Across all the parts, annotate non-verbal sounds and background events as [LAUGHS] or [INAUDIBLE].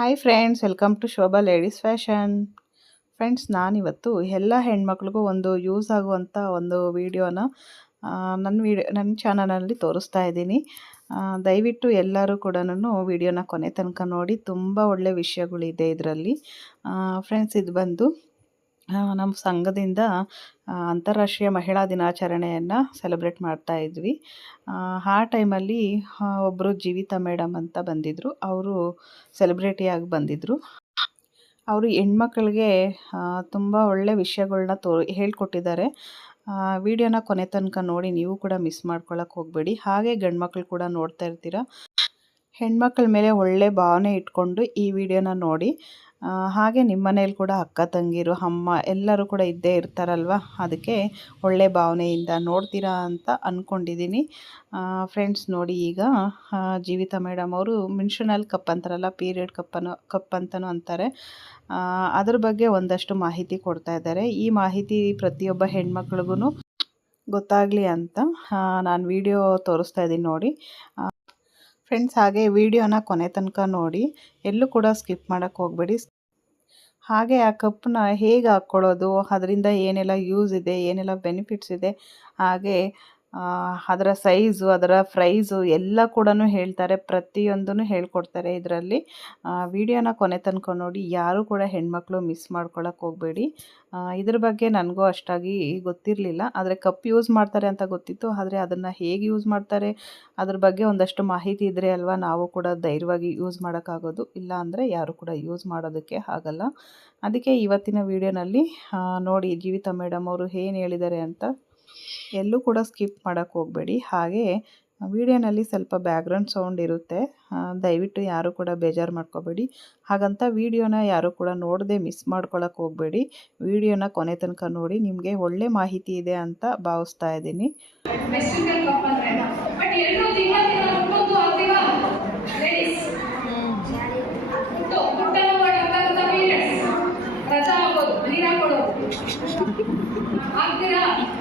Hi friends welcome to Shobha ladies fashion friends ನಾನಿವತ್ತು ಎಲ್ಲ ಹೆಣ್ಮಕ್ಳಿಗೂ ಒಂದು ಯೂಸ್ ಆಗುವಂಥ ಒಂದು ವಿಡಿಯೋನ ನನ್ನ ವಿಡಿಯೋ ನನ್ನ ಚಾನಲಲ್ಲಿ ತೋರಿಸ್ತಾ ಇದ್ದೀನಿ. ದಯವಿಟ್ಟು ಎಲ್ಲರೂ ಕೂಡ ವಿಡಿಯೋನ ಕೊನೆ ತನಕ ನೋಡಿ, ತುಂಬ ಒಳ್ಳೆಯ ವಿಷಯಗಳಿದೆ ಇದರಲ್ಲಿ. ಫ್ರೆಂಡ್ಸ್ ಇದು ಬಂದು ನಮ್ಮ ಸಂಘದಿಂದ ಅಂತಾರಾಷ್ಟ್ರೀಯ ಮಹಿಳಾ ದಿನಾಚರಣೆಯನ್ನು ಸೆಲೆಬ್ರೇಟ್ ಮಾಡ್ತಾ ಇದ್ವಿ. ಆ, ಟೈಮಲ್ಲಿ ಒಬ್ಬರು ಜೀವಿತಾ ಮೇಡಮ್ ಅಂತ ಬಂದಿದ್ದರು ಅವರು ಸೆಲೆಬ್ರಿಟಿಯಾಗಿ ಬಂದಿದ್ದರು ಅವರು ಹೆಣ್ಮಕ್ಳಿಗೆ ತುಂಬ ಒಳ್ಳೆ ವಿಷಯಗಳನ್ನ ತೋ ಹೇಳ್ಕೊಟ್ಟಿದ್ದಾರೆ. ವಿಡಿಯೋನ ಕೊನೆ ತನಕ ನೋಡಿ ನೀವು ಕೂಡ ಮಿಸ್ ಮಾಡ್ಕೊಳಕ್ಕೆ ಹೋಗಬೇಡಿ. ಹಾಗೆ ಗಂಡ್ಮಕ್ಳು ಕೂಡ ನೋಡ್ತಾ ಇರ್ತೀರ. ಹೆಣ್ಮಕ್ಳ ಮೇಲೆ ಒಳ್ಳೆ ಭಾವನೆ ಇಟ್ಕೊಂಡು ಈ ವಿಡಿಯೋನ ನೋಡಿ ಹಾಗೆ ನಿಮ್ಮ ಮನೇಲಿ ಕೂಡ ಅಕ್ಕ, ತಂಗಿರು, ಅಮ್ಮ ಎಲ್ಲರೂ ಕೂಡ ಇದ್ದೇ ಇರ್ತಾರಲ್ವ? ಅದಕ್ಕೆ ಒಳ್ಳೆ ಭಾವನೆಯಿಂದ ನೋಡ್ತೀರಾ ಅಂತ ಅಂದ್ಕೊಂಡಿದ್ದೀನಿ ಫ್ರೆಂಡ್ಸ್ ನೋಡಿ ಈಗ ಜೀವಿತಾ ಮೇಡಮ್ ಅವರು ಮಿನ್ಷನಲ್ ಕಪ್ ಅಂತಾರಲ್ಲ ಪೀರಿಯಡ್ ಕಪ್ಪನ್ನು ಕಪ್ ಅಂತಲೂ ಅಂತಾರೆ. ಅದ್ರ ಬಗ್ಗೆ ಒಂದಷ್ಟು ಮಾಹಿತಿ ಕೊಡ್ತಾ ಇದ್ದಾರೆ. ಈ ಮಾಹಿತಿ ಪ್ರತಿಯೊಬ್ಬ ಹೆಣ್ಮಕ್ಳಿಗೂ ಗೊತ್ತಾಗಲಿ ಅಂತ ನಾನು ವಿಡಿಯೋ ತೋರಿಸ್ತಾ ಇದ್ದೀನಿ ನೋಡಿ. ಫ್ರೆಂಡ್ಸ್, ಹಾಗೆ ವಿಡಿಯೋನ ಕೊನೆ ತನಕ ನೋಡಿ. ಎಲ್ಲೂ ಕೂಡ ಸ್ಕಿಪ್ ಮಾಡೋಕ್ಕೆ ಹೋಗಬೇಡಿ. ಹಾಗೆ ಆ ಕಪ್ಪನ್ನ ಹೇಗೆ ಹಾಕ್ಕೊಳ್ಳೋದು ಅದರಿಂದ ಏನೆಲ್ಲ ಯೂಸ್ ಇದೆ, ಏನೆಲ್ಲ ಬೆನಿಫಿಟ್ಸ್ ಇದೆ, ಹಾಗೆ ಅದರ ಸೈಜು ಅದರ ಪ್ರೈಸು ಎಲ್ಲ ಕೂಡ ಹೇಳ್ತಾರೆ. ಪ್ರತಿಯೊಂದನ್ನು ಹೇಳ್ಕೊಡ್ತಾರೆ ಇದರಲ್ಲಿ. ವಿಡಿಯೋನ ಕೊನೆ ತನಕ ನೋಡಿ, ಯಾರೂ ಕೂಡ ಹೆಣ್ಮಕ್ಳು ಮಿಸ್ ಮಾಡ್ಕೊಳಕ್ಕೆ ಹೋಗಬೇಡಿ. ಇದ್ರ ಬಗ್ಗೆ ನನಗೂ ಅಷ್ಟಾಗಿ ಗೊತ್ತಿರಲಿಲ್ಲ. ಆದರೆ ಕಪ್ ಯೂಸ್ ಮಾಡ್ತಾರೆ ಅಂತ ಗೊತ್ತಿತ್ತು. ಆದರೆ ಅದನ್ನು ಹೇಗೆ ಯೂಸ್ ಮಾಡ್ತಾರೆ, ಅದ್ರ ಬಗ್ಗೆ ಒಂದಷ್ಟು ಮಾಹಿತಿ ಇದ್ದರೆ ಅಲ್ವಾ? ನಾವು ಕೂಡ ಧೈರ್ಯವಾಗಿ ಯೂಸ್ ಮಾಡೋಕ್ಕಾಗೋದು. ಇಲ್ಲ ಅಂದರೆ ಯಾರು ಕೂಡ ಯೂಸ್ ಮಾಡೋದಕ್ಕೆ ಆಗಲ್ಲ. ಅದಕ್ಕೆ ಇವತ್ತಿನ ವಿಡಿಯೋನಲ್ಲಿ ನೋಡಿ, ಜೀವಿತಾ ಮೇಡಮ್ ಅವರು ಏನು ಹೇಳಿದ್ದಾರೆ ಅಂತ ಎಲ್ಲೂ ಕೂಡ ಸ್ಕಿಪ್ ಮಾಡೋಕ್ಕೆ ಹೋಗಬೇಡಿ. ಹಾಗೆ ವಿಡಿಯೋನಲ್ಲಿ ಸ್ವಲ್ಪ ಬ್ಯಾಕ್ಗ್ರೌಂಡ್ ಸೌಂಡ್ ಇರುತ್ತೆ. ದಯವಿಟ್ಟು ಯಾರೂ ಕೂಡ ಬೇಜಾರು ಮಾಡ್ಕೋಬೇಡಿ. ಹಾಗಂತ ವಿಡಿಯೋನ ಯಾರೂ ಕೂಡ ನೋಡದೆ ಮಿಸ್ ಮಾಡ್ಕೊಳಕ್ಕೆ ಹೋಗಬೇಡಿ. ವಿಡಿಯೋನ ಕೊನೆ ತನಕ ನೋಡಿ, ನಿಮಗೆ ಒಳ್ಳೆ ಮಾಹಿತಿ ಇದೆ ಅಂತ ಭಾವಿಸ್ತಾ ಇದ್ದೀನಿ. ಆಗ್ತೀರಾ [LAUGHS]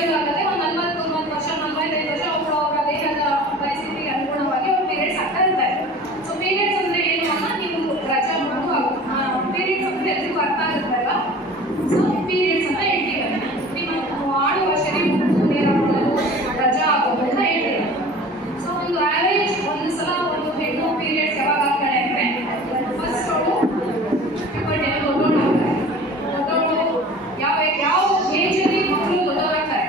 ಬೇಕಾಗುತ್ತೆ ಒಂದು ನಲ್ವತ್ತು ಒಂಬತ್ತು ವರ್ಷ, ನಲವತ್ತೈದು ವರ್ಷ ಅವರ ದೇಹದ ಅನುಗುಣವಾಗಿ ಸೊ ಪೀರಿಯಡ್ಸ್ ಅಂದ್ರೆ ಏನು ನೀವು ರಜಾ ಪೀರಿಯಡ್ಸ್ ಅಂದ್ರೆ ಎಲ್ರಿಗೂ ಅರ್ಥ ಆಗುತ್ತಲ್ವಾ ಸೊ ಪೀರಿಯಡ್ಸ್ ಅಂತ ಹೇಳ್ತೀವಿ ನಿಮ್ಮ ಆಡುವ ಶರೀರ ರಜಾ ಆಗೋದು ಅಂತ ಹೇಳ್ತೀವಿ ಸೊ ಒಂದು ಆವರೇಜ್ ಒಂದು ಸಲ ಒಂದು ಹೆಣ್ಣು ಪೀರಿಯಡ್ಸ್ ಯಾವಾಗ ಆಗ್ತಾಳೆ ಅಂದ್ರೆ ಫಸ್ಟ್ ಅವಳು ಪುಬರ್ಟಿ ದೊಡ್ಡವಳು ಆಗ್ತಾಳೆ ದೊಡ್ಡವಳು ಯಾವ ಯಾವ ಏಜಲ್ಲಿ ಮಕ್ಕಳು ದೊಡ್ಡವರಾಗ್ತಾರೆ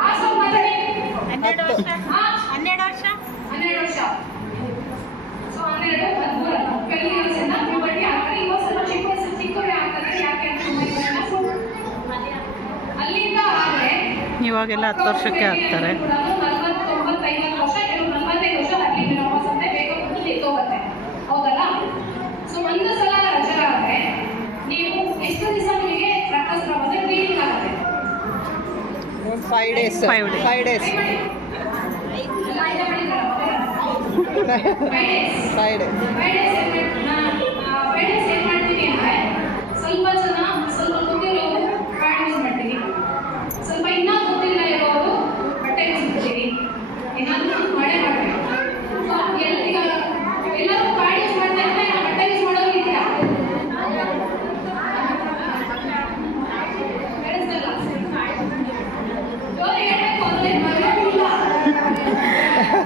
ಆ ಸ್ವಲ್ಪ ಮಾತಾಡಿ ಹನ್ನೆರಡು ವರ್ಷ ಹಾ ಹನ್ನೆರಡು ವರ್ಷ ಹನ್ನೆರಡು ವರ್ಷ ಸೊ ಹನ್ನೆರಡು ಹದಿಮೂರು ಟ್ವೆಲ್ ಇಯರ್ಸ್ ಇಂದ ಪ್ಯೂಬರ್ಟಿ ಆಗ್ತಾರೆ ಇವಾಗ ಸ್ವಲ್ಪ ಚಿಕ್ಕ ವಯಸ್ಸು ಚಿಕ್ಕವರೇ ಆಗ್ತಾರೆ ಯಾಕೆ ಅಂತ ಅಲ್ಲಿಂದ ಆದ್ರೆ ಇವಾಗೆಲ್ಲ ಹತ್ತು ವರ್ಷಕ್ಕೆ ಆಗ್ತಾರೆ ನಲವತ್ತೊಂಬತ್ತೈವತ್ತು ವರ್ಷ ಕೆಲವು ನಲವತ್ತೈದು ವರ್ಷ ಹರ್ಲಿ ಮೆನೋಪಾಸ್ ಅಂತ ಬೇಗ ಬಂದು ನಿಂತೋಗುತ್ತೆ ಹೌದಲ್ಲ ಸೊ ಒಂದು ಸಲ ರಜೆ ಆದ್ರೆ ನೀವು ಎಷ್ಟು ದಿವಸ ನಿಮಗೆ ರಕ್ತಸ್ರಾವ ಅಂದ್ರೆ ಬ್ಲೀಡಿಂಗ್ ಹಾಕ್ತಾರೆ. Five days five days five days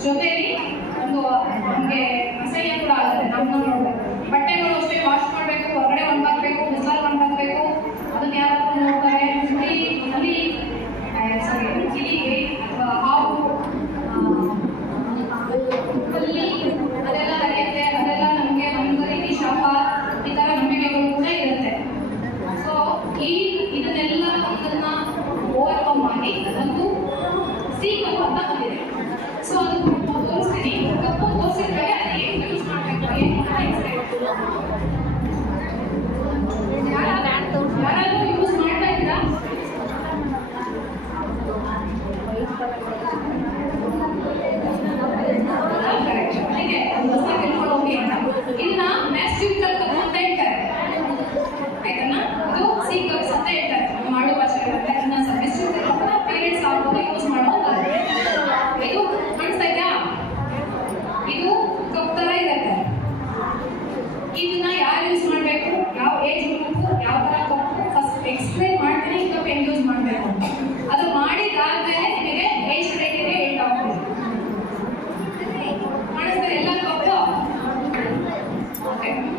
ಜೊತೆಲಿ ಒಂದು ನಮಗೆ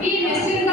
We listen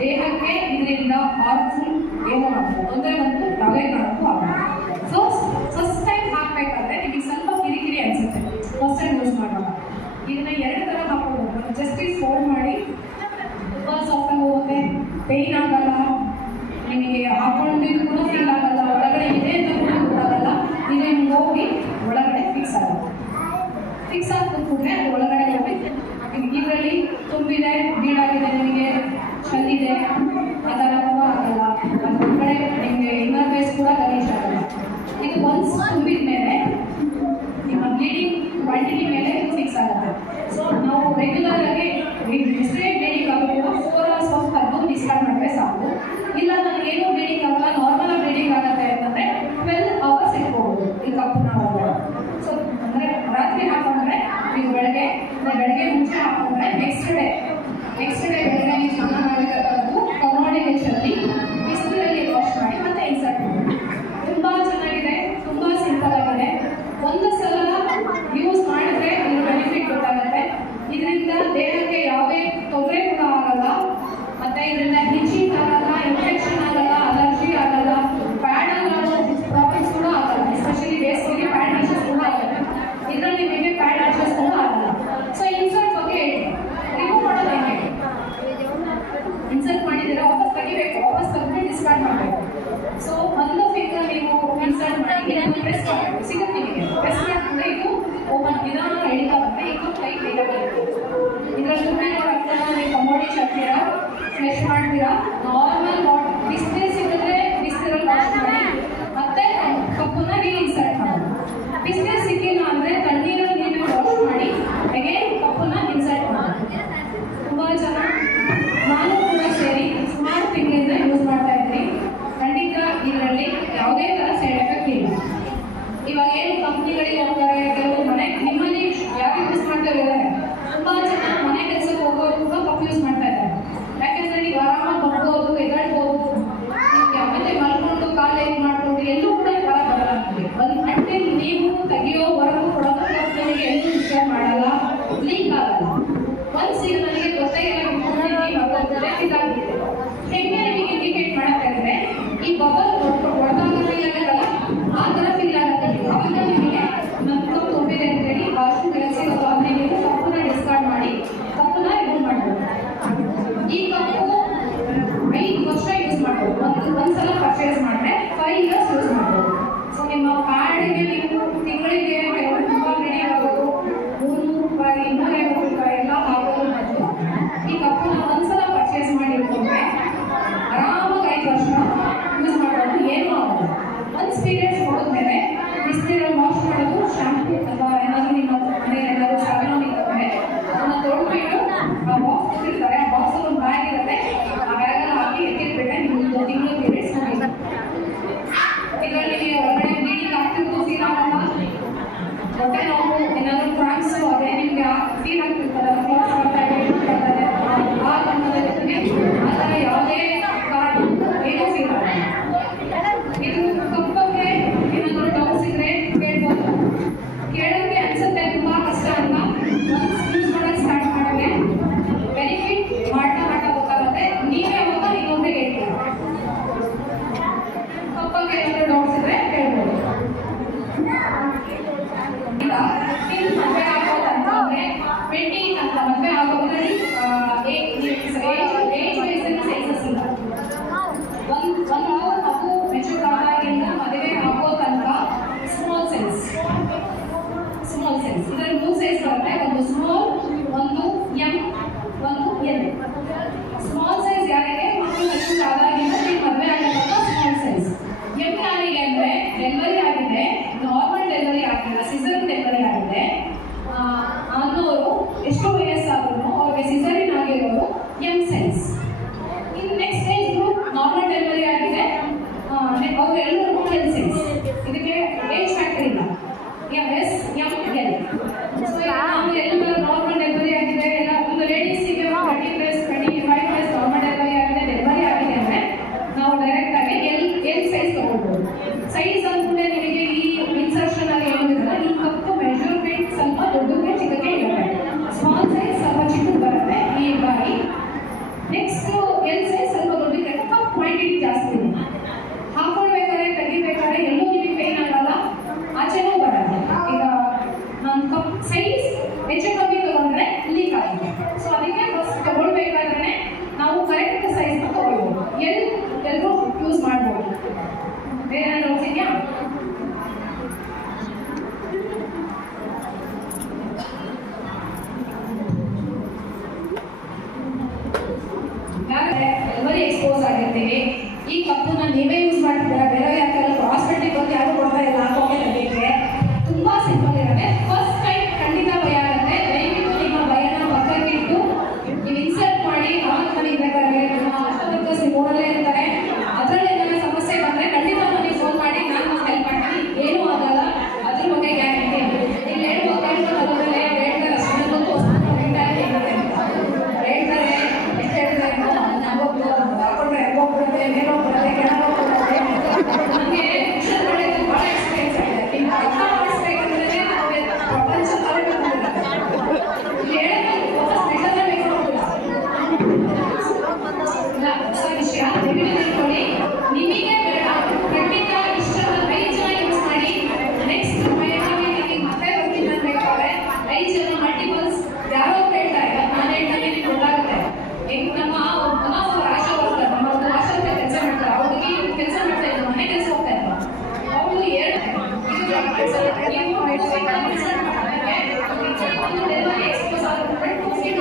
ದೇಹಕ್ಕೆ ಇದರಿಂದ ಆರಿಸಿ ಏನು ಮಾಡ್ಬೋದು ಅಂದರೆ ಒಂದು ದವೆಗಳನ್ನು ಆಗಬಹುದು ಸೊ ಫಸ್ಟ್ ಟೈಮ್ ಹಾಕಬೇಕಾದ್ರೆ ನಿಮಗೆ ಸ್ವಲ್ಪ ಕಿರಿಕಿರಿ ಅನಿಸುತ್ತೆ. ಫಸ್ಟ್ ಟೈಮ್ ಯೂಸ್ ಮಾಡೋಣ ಇದನ್ನ ಎರಡು ತರ ಹಾಕೋಬಹುದು ಜಸ್ಟ್ ಈ ಫೋಲ್ಡ್ ಮಾಡಿ, ತುಂಬಾ ಸಾಫ್ಟ್ ಆಗಿ ಹೋಗುತ್ತೆ. ಪೇಯ್ನ್ ಆಗಲ್ಲ. ನಿಮಗೆ ಹಾಕೊಂಡಿದ್ದು ಕೂಡ ಫೀಲ್ ಆಗಲ್ಲ. ಒಳಗಡೆ ಇದೆ ಅಂತ ಕೂಡ ಇದು ಹಿಂಗೆ ಹೋಗಿ ಒಳಗಡೆ ಫಿಕ್ಸ್ ಆಗುತ್ತೆ. ಫಿಕ್ಸ್ ಆಗಿ ಕೂತ್ಕೊಂಡ್ರೆ ಅದು ಒಳಗಡೆ ಹೋಗಿ, ಇದರಲ್ಲಿ ತುಂಬಿದೆ, ಗೀಡಾಗಿದೆ ನಿಮಗೆ ಬಂದಿದೆ. ಆ ಥರ ಕೂಡ ಆಗಲ್ಲ ನಮ್ಮ ಕಡೆ ನಿಮಗೆ ಇನ್ನರ್ ಬೇಸ್ ಕೂಡ ಕಲೀಸ್ ಆಗಲ್ಲ ಇದು ಒನ್ಸ್ ತುಂಬಿದ ಮೇಲೆ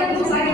ಟೂ ಫೀಟ್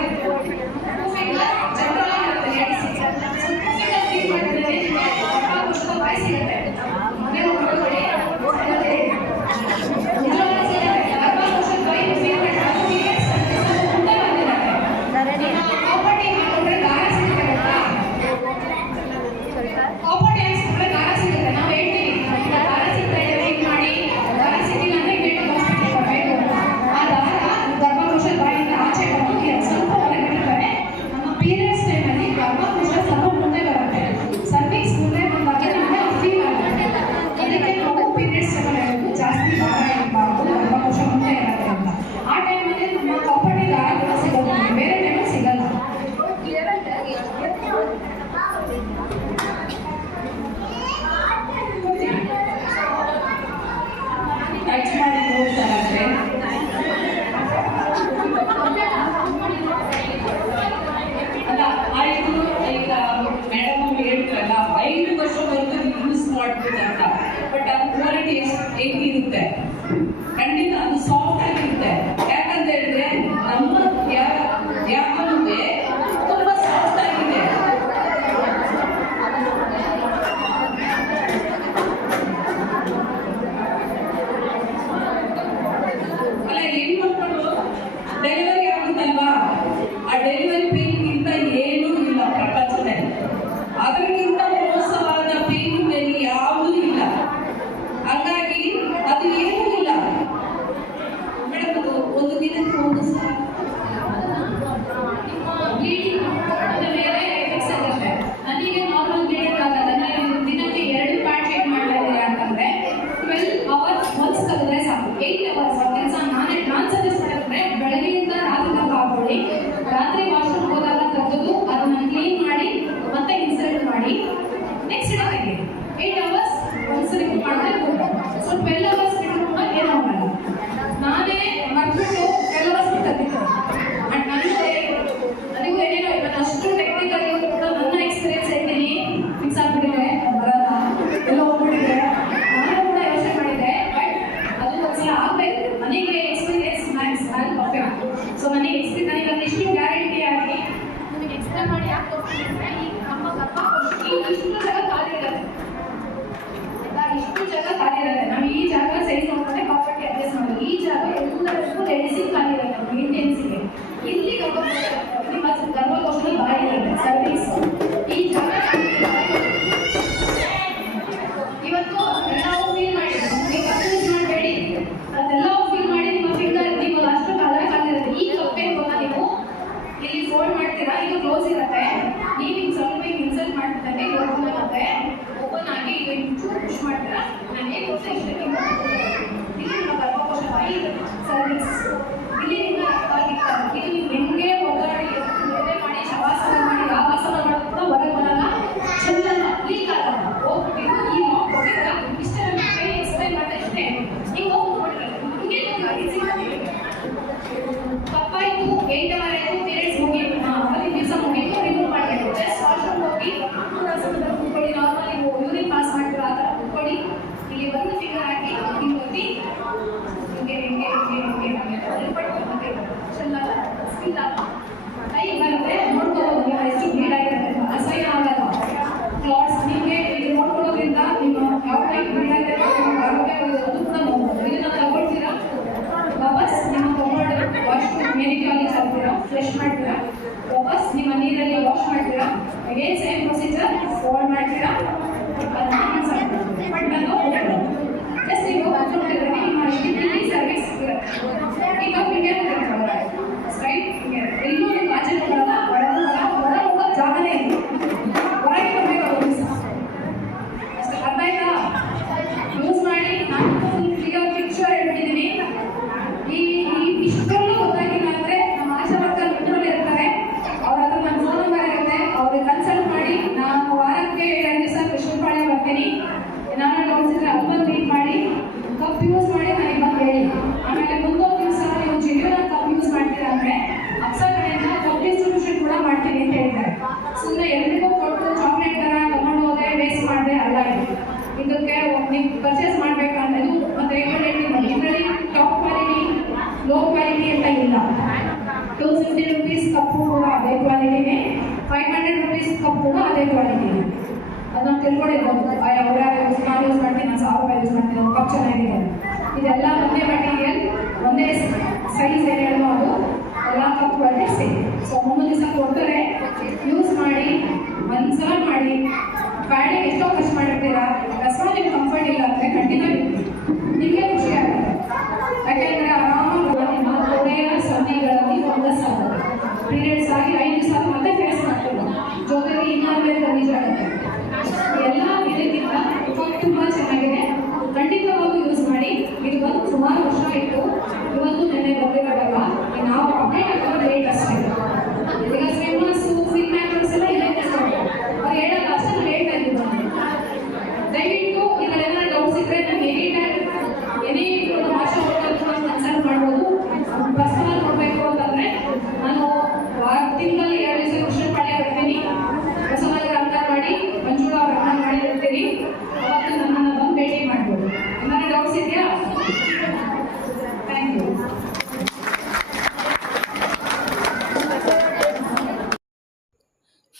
ನಿಮ್ಮ ನೀರಲ್ಲಿ ವಾಶ್ ಮಾಡ್ತೀರಾ? ಅಗೇನ್ ಸೇಮ್ ಪ್ರೊಸೀಜರ್ ಫೋಲ್ಡ್ ಮಾಡ್ತೀರಾ?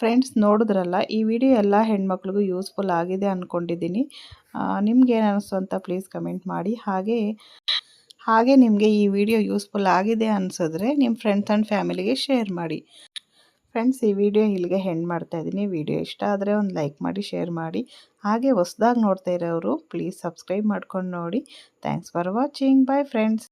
ಫ್ರೆಂಡ್ಸ್ ನೋಡಿದ್ರಲ್ಲ, ಈ ವಿಡಿಯೋ ಎಲ್ಲ ಹೆಣ್ಮಕ್ಳಿಗೂ ಯೂಸ್ಫುಲ್ ಆಗಿದೆ ಅಂದ್ಕೊಂಡಿದ್ದೀನಿ ನಿಮ್ಗೇನು ಅನಿಸ್ತು ಅಂತ ಪ್ಲೀಸ್ ಕಮೆಂಟ್ ಮಾಡಿ. ಹಾಗೆ ಹಾಗೆ ನಿಮಗೆ ಈ ವಿಡಿಯೋ ಯೂಸ್ಫುಲ್ ಆಗಿದೆ ಅನಿಸಿದ್ರೆ ನಿಮ್ಮ ಫ್ರೆಂಡ್ಸ್ ಆ್ಯಂಡ್ ಫ್ಯಾಮಿಲಿಗೆ ಶೇರ್ ಮಾಡಿ. ಫ್ರೆಂಡ್ಸ್ ಈ ವಿಡಿಯೋ ಇಲ್ಲಿಗೆ ಹೆಣ್ಣು ಮಾಡ್ತಾ ಇದ್ದೀನಿ. ವಿಡಿಯೋ ಇಷ್ಟ ಆದರೆ ಒಂದು ಲೈಕ್ ಮಾಡಿ ಶೇರ್ ಮಾಡಿ. ಹಾಗೆ ಹೊಸ್ದಾಗಿ ನೋಡ್ತಾ ಇರೋರು ಪ್ಲೀಸ್ ಸಬ್ಸ್ಕ್ರೈಬ್ ಮಾಡ್ಕೊಂಡು ನೋಡಿ. Thanks for watching bye friends